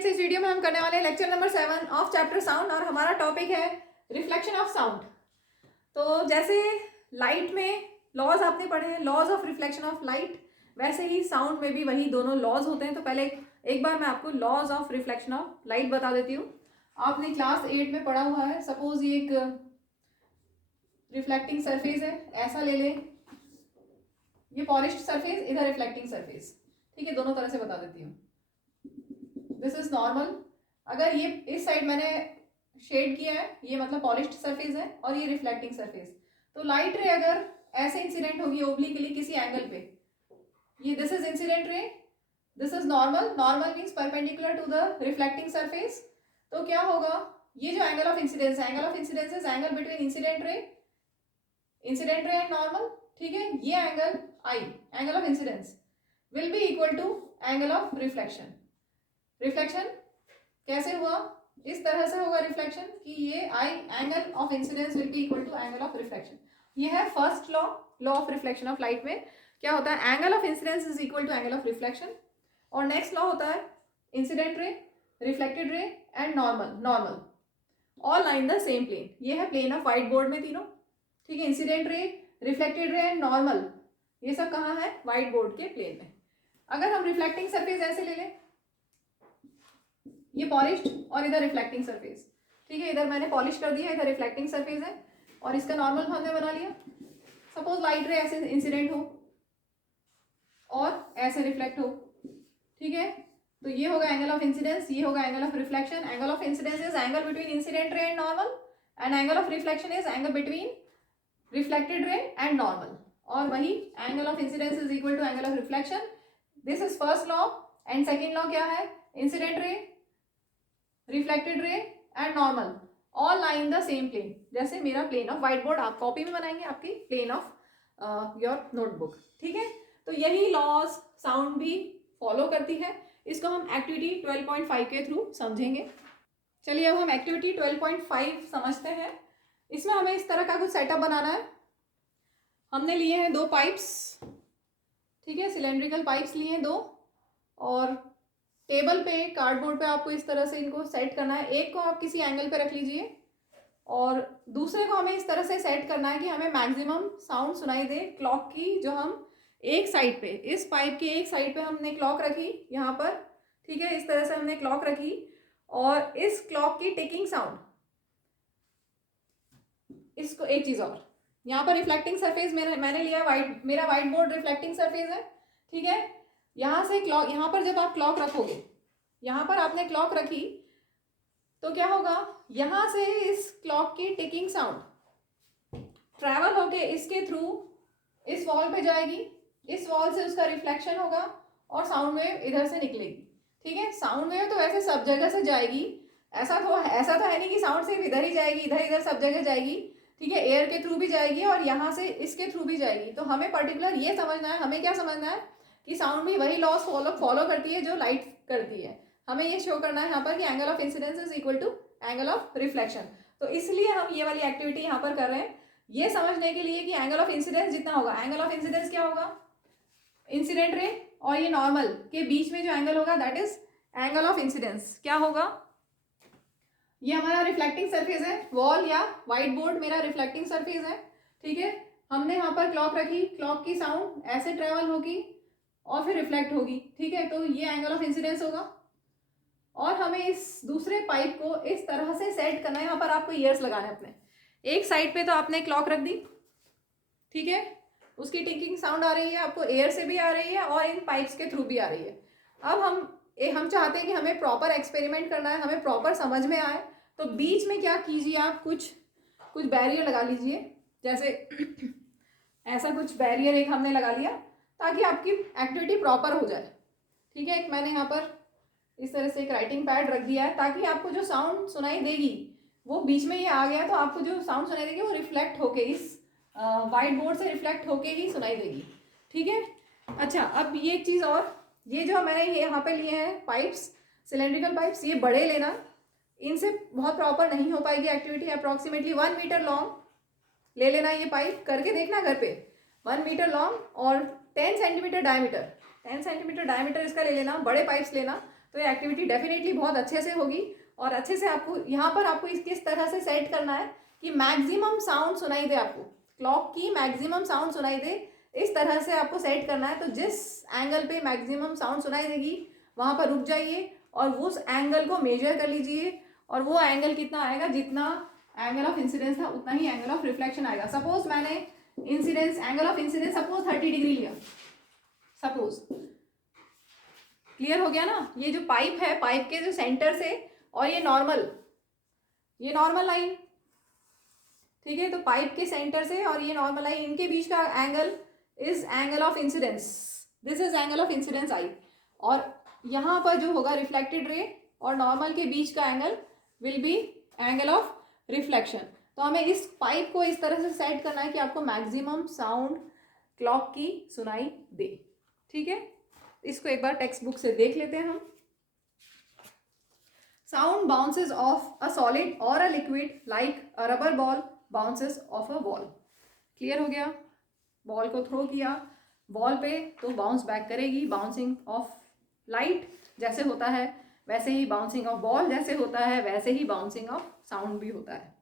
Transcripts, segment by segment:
Students, इस video में हम करने वाले हैं lecture number 7 of chapter sound और हमारा टॉपिक है रिफ्लेक्शन ऑफ साउंड। तो जैसे लाइट में लॉज आपने पढ़े हैं, laws of reflection of light, वैसे ही साउंड में भी वही दोनों लॉज होते हैं। तो पहले एक बार मैं आपको laws of reflection of light बता देती हूँ। आपने क्लास 8 में पढ़ा हुआ है। सपोज ये एक रिफ्लेक्टिंग सरफेस है, ऐसा ले लें, ये पॉलिश्ड सरफेस, इधर रिफ्लेक्टिंग सरफेस। ठीक है, दोनों तरह से बता देती हूँ। This is normal. अगर ये इस साइड मैंने शेड किया है, ये मतलब पॉलिश्ड सरफेस है, और ये रिफ्लेक्टिंग सरफेस। तो लाइट रे अगर ऐसे इंसिडेंट होगी ओब्लिकली किसी एंगल पे, ये this is incident ray, this is normal. Normal means perpendicular to the reflecting surface. तो क्या होगा, ये जो एंगल ऑफ इंसिडेंस है, angle of incidence is angle between incident ray and normal. ठीक है, ये angle I, angle of incidence, will be equal to angle of reflection. Reflection कैसे हुआ, इस तरह से होगा रिफ्लेक्शन कि ये I angle of incidence will be equal to angle of reflection. ये है first law, law of reflection of light में क्या होता है, angle of incidence is equal to angle of reflection. और नेक्स्ट लॉ होता है incident ray, reflected ray and normal all line the same plane. ये है प्लेन ऑफ व्हाइट बोर्ड में तीनों। ठीक है, incident ray, reflected ray and normal, ये सब कहाँ है, व्हाइट बोर्ड के प्लेन में। अगर हम रिफ्लेक्टिंग सरफेस ऐसे ले लें, ये पॉलिश्ड और इधर रिफ्लेक्टिंग सरफेस। ठीक है, इधर मैंने पॉलिश कर दिया, इधर रिफ्लेक्टिंग सरफेस है, और इसका नॉर्मल हमने बना लिया। सपोज लाइट रे ऐसे इंसिडेंट हो और ऐसे रिफ्लेक्ट हो। ठीक है, तो ये होगा एंगल ऑफ इंसिडेंस, ये होगा angle of reflection. Angle of incidence is angle between incident ray and normal, and angle of reflection is angle between reflected ray and normal. और वही angle of incidence is equal to angle of reflection. This is first law. And second law क्या है, incident ray, reflected ray and normal all line the same plane. जैसे मेरा plane of white board आप copy में बनाएंगे, आपकी plane of your notebook. ठीक है, तो यही लॉज साउंड भी फॉलो करती है। इसको हम एक्टिविटी 12.5 के थ्रू समझेंगे। चलिए अब हम एक्टिविटी 12.5 समझते हैं। इसमें हमें इस तरह का कुछ सेटअप बनाना है। हमने लिए हैं 2 पाइप्स। ठीक है, सिलेंड्रिकल पाइप्स लिए हैं 2, और टेबल पे, कार्डबोर्ड पे आपको इस तरह से इनको सेट करना है। एक को आप किसी एंगल पे रख लीजिए, और दूसरे को हमें इस तरह से सेट करना है कि हमें मैक्सिमम साउंड सुनाई दे क्लॉक की। जो हम एक साइड पे, इस पाइप की एक साइड पे हमने क्लॉक रखी यहाँ पर। ठीक है, इस तरह से हमने क्लॉक रखी, और इस क्लॉक की टिकिंग साउंड, इसको एक चीज़ और, यहाँ पर रिफ्लेक्टिंग सरफेस मैंने लिया वाइट, मेरा व्हाइट बोर्ड रिफ्लेक्टिंग सरफेस है। ठीक है, यहाँ से क्लॉक, यहाँ पर जब आप क्लॉक रखोगे, यहाँ पर आपने क्लॉक रखी, तो क्या होगा, यहाँ से इस क्लॉक की टिकिंग साउंड ट्रैवल होके इसके थ्रू इस वॉल पे जाएगी, इस वॉल से उसका रिफ्लेक्शन होगा, और साउंड वेव इधर से निकलेगी। ठीक है, साउंड वेव तो वैसे सब जगह से जाएगी, ऐसा तो है नहीं कि साउंड सिर्फ इधर ही जाएगी, इधर इधर सब जगह जाएगी। ठीक है, एयर के थ्रू भी जाएगी और यहाँ से इसके थ्रू भी जाएगी। तो हमें पर्टिकुलर ये समझना है, हमें क्या समझना है कि साउंड भी वही लॉस फॉलो करती है जो लाइट करती है। हमें ये शो करना है यहाँ पर कि angle of incidence is equal to angle of reflection. तो इसलिए हम ये वाली एक्टिविटी यहाँ पर कर रहे हैं, ये समझने के लिए कि एंगल ऑफ इंसिडेंस जितना होगा, एंगल ऑफ इंसिडेंस क्या होगा, इंसिडेंट रे और ये नॉर्मल के बीच में जो एंगल होगा that is angle of incidence. क्या होगा, ये हमारा रिफ्लेक्टिंग सरफेस है, वॉल या व्हाइट बोर्ड मेरा रिफ्लेक्टिंग सरफेस है। ठीक है, हमने यहाँ पर क्लॉक रखी, क्लॉक की साउंड ऐसे ट्रेवल होगी और फिर रिफ्लेक्ट होगी। ठीक है, तो ये एंगल ऑफ इंसिडेंस होगा, और हमें इस दूसरे पाइप को इस तरह से सेट करना है। यहाँ पर आपको ईयर्स लगाने अपने, एक साइड पे तो आपने क्लॉक रख दी। ठीक है, उसकी टिकिंग साउंड आ रही है, आपको एयर से भी आ रही है और इन पाइप्स के थ्रू भी आ रही है। अब हम चाहते हैं कि हमें प्रॉपर एक्सपेरिमेंट करना है, हमें प्रॉपर समझ में आए। तो बीच में क्या कीजिए, आप कुछ बैरियर लगा लीजिए। जैसे ऐसा कुछ बैरियर एक हमने लगा लिया ताकि आपकी एक्टिविटी प्रॉपर हो जाए। ठीक है, एक मैंने यहाँ पर इस तरह से एक राइटिंग पैड रख दिया है ताकि आपको जो साउंड सुनाई देगी वो बीच में ये आ गया, तो आपको जो साउंड सुनाई देगी वो रिफ्लेक्ट होके इस व्हाइट बोर्ड से रिफ्लेक्ट होके ही सुनाई देगी। ठीक है, अच्छा अब ये एक चीज़ और, ये जो मैंने ये यहाँ पे लिए हैं पाइप्स, सिलेंड्रिकल पाइप्स, ये बड़े लेना, इनसे बहुत प्रॉपर नहीं हो पाएगी एक्टिविटी। अप्रॉक्सीमेटली 1 मीटर लॉन्ग ले लेना, ये पाइप करके देखना घर पे, 1 मीटर लॉन्ग और 10 सेंटीमीटर डायमीटर, 10 सेंटीमीटर डायमीटर इसका ले लेना, बड़े पाइप्स लेना तो ये एक्टिविटी डेफिनेटली बहुत अच्छे से होगी और अच्छे से आपको यहाँ पर आपको किस तरह से सेट करना है कि मैक्सिमम साउंड सुनाई दे, आपको क्लॉक की मैक्सिमम साउंड सुनाई दे, इस तरह से आपको सेट करना है। तो जिस एंगल पे मैक्सिमम साउंड सुनाई देगी वहाँ पर रुक जाइए और उस एंगल को मेजर कर लीजिए और वो एंगल कितना आएगा, जितना एंगल ऑफ इंसिडेंस था उतना ही एंगल ऑफ रिफ्लेक्शन आएगा। सपोज मैंने incidence angle of incidence suppose 30 degree लिया, सपोज। क्लियर हो गया ना? ये जो पाइप है, पाइप के जो सेंटर से और ये नॉर्मल लाइन, ठीक है, तो पाइप के सेंटर से और ये नॉर्मल लाइन, इनके बीच का angle is angle of incidence, this is angle of incidence I. और यहाँ पर जो होगा रिफ्लेक्टेड रे और नॉर्मल के बीच का angle will be angle of reflection. तो हमें इस पाइप को इस तरह से सेट करना है कि आपको मैक्सिमम साउंड क्लॉक की सुनाई दे। ठीक है, इसको एक बार टेक्स्ट बुक से देख लेते हैं हम। Sound bounces off a solid और a liquid like a rubber ball bounces off a ball. Clear हो गया? बॉल को थ्रो किया बॉल पे तो बाउंस बैक करेगी। बाउंसिंग ऑफ लाइट जैसे होता है वैसे ही बाउंसिंग ऑफ बॉल जैसे होता है वैसे ही बाउंसिंग ऑफ साउंड भी होता है।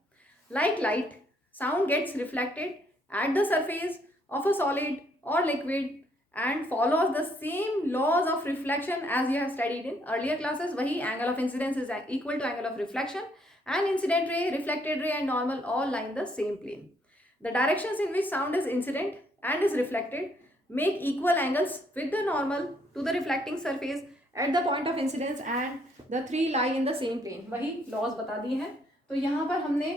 Like light, sound gets reflected at the surface of a solid और liquid and follows the same laws of reflection as you have studied in earlier classes. वही angle of incidence is equal to angle of reflection, and incident ray, reflected ray and normal all lie in the same plane. The directions in which sound is incident and is reflected make equal angles with the normal to the reflecting surface at the point of incidence, and the three lie in the same plane. वही laws बता दिए हैं। तो यहाँ पर हमने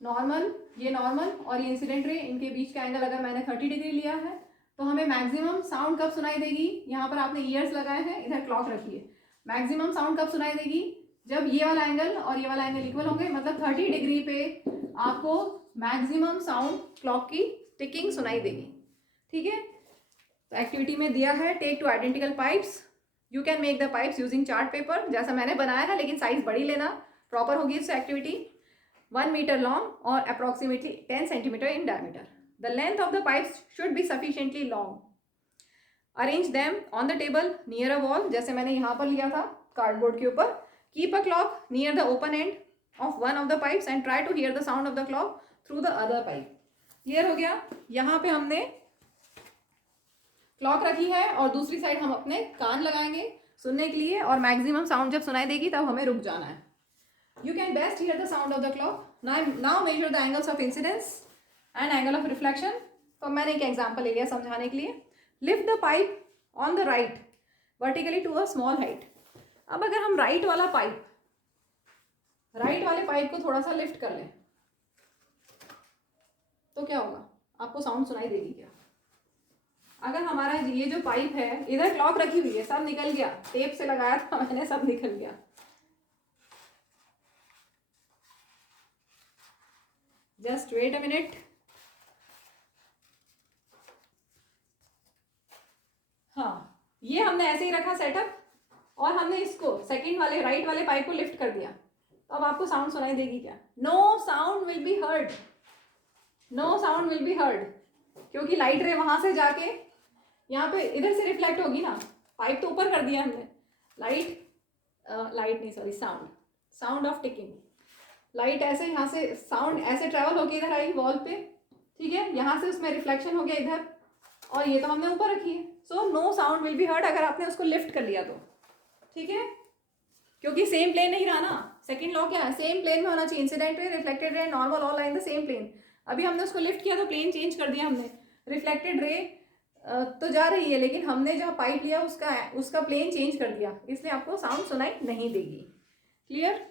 normal, ये normal और ये इंसिडेंट रे, इनके बीच का एंगल अगर मैंने 30 डिग्री लिया है तो हमें मैक्सिमम साउंड कब सुनाई देगी, यहाँ पर आपने ईयर्स लगाए हैं, इधर क्लॉक रखिए। मैक्सिमम साउंड कब सुनाई देगी, जब ये वाला एंगल और ये वाला एंगल इक्वल होंगे, मतलब 30 डिग्री पे आपको मैक्सिमम साउंड क्लॉक की टिकिंग सुनाई देगी। ठीक है, तो एक्टिविटी में दिया है take two identical pipes, you can make the pipes using chart paper, जैसा मैंने बनाया है, लेकिन साइज बड़ी लेना, प्रॉपर होगी इससे activity. 1 meter long or approximately 10 centimeter in diameter. The length of the pipes should be sufficiently long. Arrange them on the table near a wall, जैसे मैंने यहाँ पर लिया था कार्डबोर्ड के ऊपर। Keep a clock near the open end of one of the pipes and try to hear the sound of the clock through the other pipe. Clear हो गया? यहाँ पे हमने क्लॉक रखी है और दूसरी साइड हम अपने कान लगाएंगे सुनने के लिए, और मैक्सिमम साउंड जब सुनाई देगी तब हमें रुक जाना है। You can best hear the sound of the clock. Now measure the angles of incidence and angle of reflection. तो मैंने एक एग्जांपल ले लिया समझाने के लिए। Lift the pipe on the right vertically to a small height. अब अगर हम राइट वाले पाइप को थोड़ा सा लिफ्ट कर लें तो क्या होगा, आपको साउंड सुनाई देगी क्या? अगर हमारा ये जो पाइप है, इधर क्लॉक रखी हुई है, सब निकल गया, टेप से लगाया था मैंने, सब निकल गया। Just wait a minute. हाँ, ये हमने ऐसे ही रखा सेटअप और हमने इसको सेकंड वाले राइट वाले पाइप को लिफ्ट कर दिया, तो अब आपको साउंड सुनाई देगी क्या? No sound will be heard, no sound will be heard, क्योंकि लाइट रे वहां से जाके यहाँ पे इधर से रिफ्लेक्ट होगी ना। पाइप तो ऊपर कर दिया हमने, साउंड ऑफ टिकिंग, लाइट ऐसे यहाँ से साउंड ऐसे ट्रेवल होके इधर आई वॉल पे, ठीक है, यहाँ से उसमें रिफ्लेक्शन हो गया इधर, और ये तो हमने ऊपर रखी है, so no sound will be heard अगर आपने उसको लिफ्ट कर लिया तो। ठीक है, क्योंकि सेम प्लेन नहीं रहा ना, सेकंड लॉ क्या है, सेम प्लेन में होना चाहिए, incident ray, reflected ray, normal all line the same plane. अभी हमने उसको लिफ्ट किया तो प्लेन चेंज कर दिया हमने, रिफ्लेक्टेड रे तो जा रही है, लेकिन हमने जहाँ पाइप लिया उसका प्लेन चेंज कर दिया, इसलिए आपको साउंड सुनाई नहीं देगी। क्लियर?